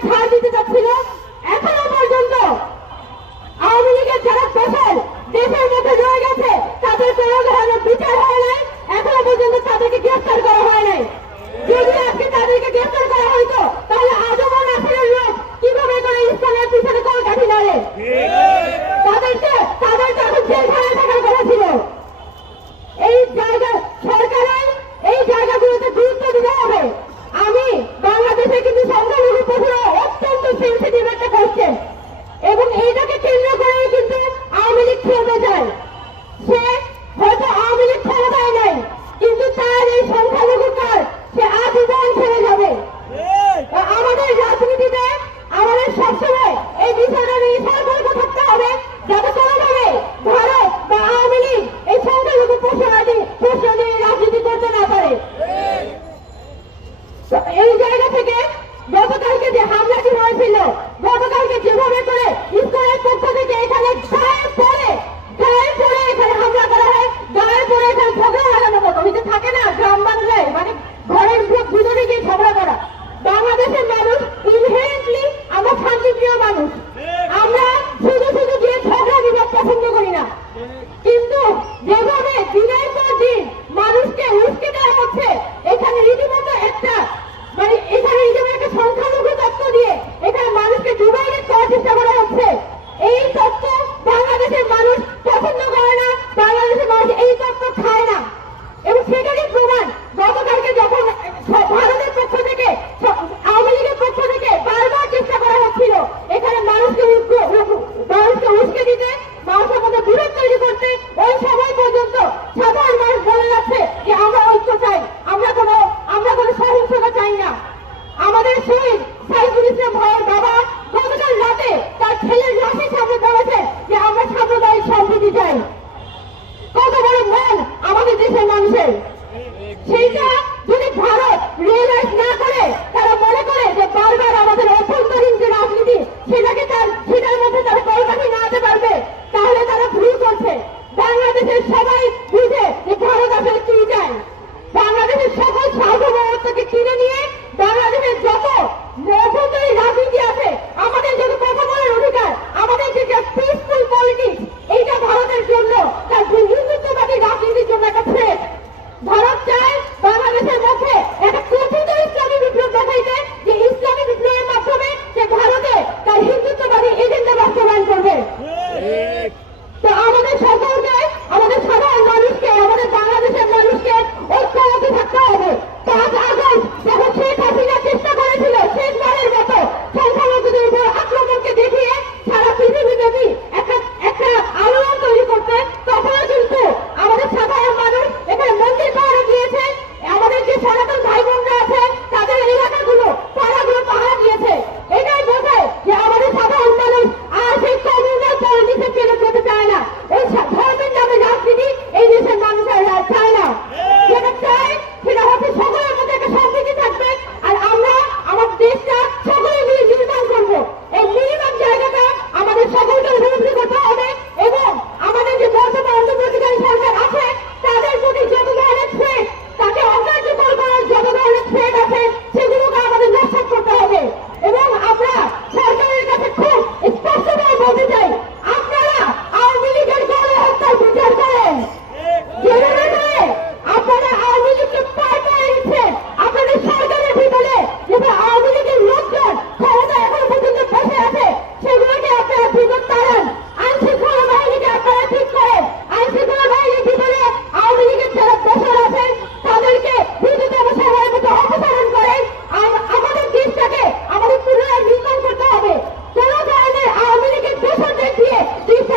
private Yeah. This